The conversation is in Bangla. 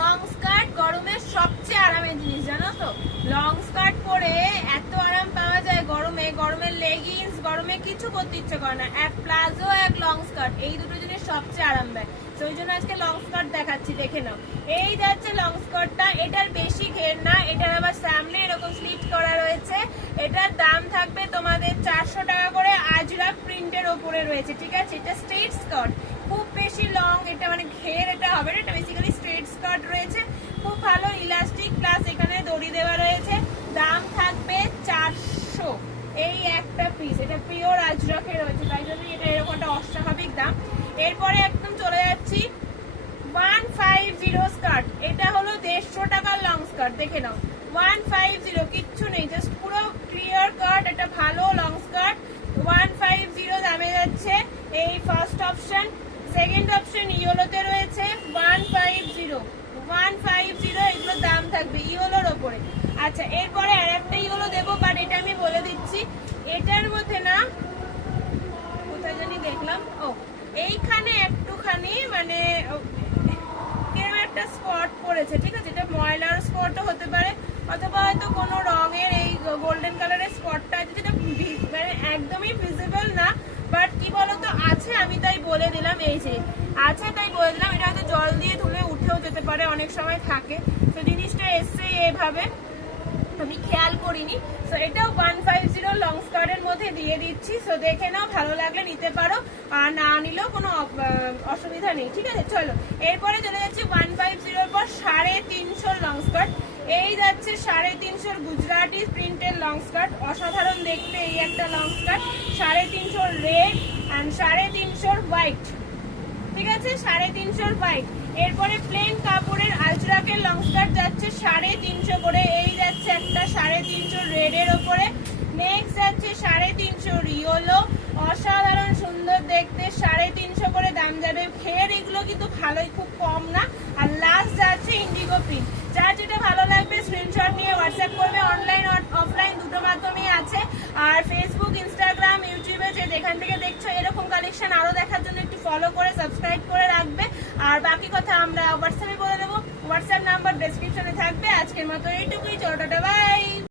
লং স্কার্ট গরমের সবচেয়ে আরামের জিনিস, জানো তো? লং স্কার্ট পরে এত আরাম পাওয়া যায় গরমে। গরমের লেগিংস, গরমে কিছু করতে ইচ্ছে করে না। এক প্লাজো, এক লং স্কার্ট, এই দুটো জিনিস সবচেয়ে আরামদায়ক। তো ওই জন্য আজকে লং স্কার্ট দেখাচ্ছি, দেখে নাও। এই যাচ্ছে লং স্কার্টটা। এটার বেশি ঘের না, এটার আবার সামনে এরকম স্লিট করা রয়েছে। এটার দাম থাকবে তোমাদের 400 টাকা করে, আজরাক প্রিন্টের ওপরে রয়েছে, ঠিক আছে? এটা স্ট্রেট স্কার্ট, খুব বেশি লং এটা মানে ঘের এটা হবে না, এটা বেসিক্যালি স্ট্রেট স্কার্ট রয়েছে। খুব ভালো ইলাস্টিক, প্লাস এখানে দড়ি দেওয়া রয়েছে। দাম থাকবে 400 এই একটা পিস। এটা পিওর আজরাকের রয়েছে, তাই জন্য এটা এরকম একটা অস্বাভাবিক দাম। এরপরে একদম চলে যাচ্ছি 150 স্কার্ট। এটা হলো 150 টাকার লং স্কার্ট, দেখে নাও। 150, কিচ্ছু নেই, জাস্ট পুরো ক্লিয়ার কাট, এটা ভালো লং স্কার্ট। 150 দামে যাচ্ছে এই ফার্স্ট অপশন। সেকেন্ড অপশন ইয়েলোতে রয়েছে 150 এগুলোর দাম থাকবে ইয়েলোর ওপরে। আচ্ছা, এরপরে আর একটা ইয়েলো দেবো, বাট এটা আমি বলে দিচ্ছি, এটার মধ্যে না, কোথায় জানি দেখলাম, ও এইখানে একটুখানি মানে কেউ একটা স্পট পড়েছে, ঠিক আছে? এটা ময়লার স্পটও হতে পারে, অথবা হয়তো কোনো রঙের এই গোল্ডেন কালারের স্পটটা আছে, যেটা মানে একদমই ভিজিবল না, বাট কি বলতো আছে, আমি তাই বলে দিলাম। এই যে আছে তাই বলে দিলাম। এটা হয়তো জল দিয়ে ধুলে উঠেও যেতে পারে, অনেক সময় থাকে। তো জিনিসটা এসছে এভাবে, আমি খেয়াল করিনি। সো এটাও 150 লং স্কার্টের মধ্যে দিয়ে দিচ্ছি। সো দেখে নাও, ভালো লাগলে নিতে পারো, আর না নিলেও কোনো অসুবিধা নেই, ঠিক আছে? চলো এরপরে চলে যাচ্ছি 150 পর 350 লং স্কার্ট। এই যাচ্ছে 350 গুজরাটি প্রিন্টের লং স্কার্ট, অসাধারণ দেখতে এই একটা long skirt. 350 red and 350 white, ঠিক আছে? 350 হোয়াইট। এরপরে প্লেন কাপড়ের আজরাকের লং স্কার্ট যাচ্ছে 350 করে। এই যাচ্ছে একটা 350 রেড এর ওপরে। নেক্সট যাচ্ছে 350 ইয়েলো, অসাধারণ সুন্দর দেখতে, 350 করে দাম যাবে। ঘের এগুলো কিন্তু ভালোই, খুব কম না। আর লাস্ট যাচ্ছে ইন্ডিগো প্রিন্ট। যার যেটা ভালো লাগবে স্ক্রিনশট নিয়ে হোয়াটসঅ্যাপ করবে। অনলাইন অফলাইন দুটো মাধ্যমেই আছে। আর ফেসবুক, ইনস্টাগ্রাম, ইউটিউবে যে যেখান থেকে দেখছো, এরকম কালেকশন আরো দেখার জন্য একটু ফলো করে সাবস্ক্রাইব করে রাখবে। আর বাকি কথা আমরা হোয়াটসঅ্যাপে বলে দেবো, হোয়াটসঅ্যাপ নাম্বার ডেসক্রিপশনে থাকবে। আজকের মতো এইটুকুই, চলো টাটা, বাই।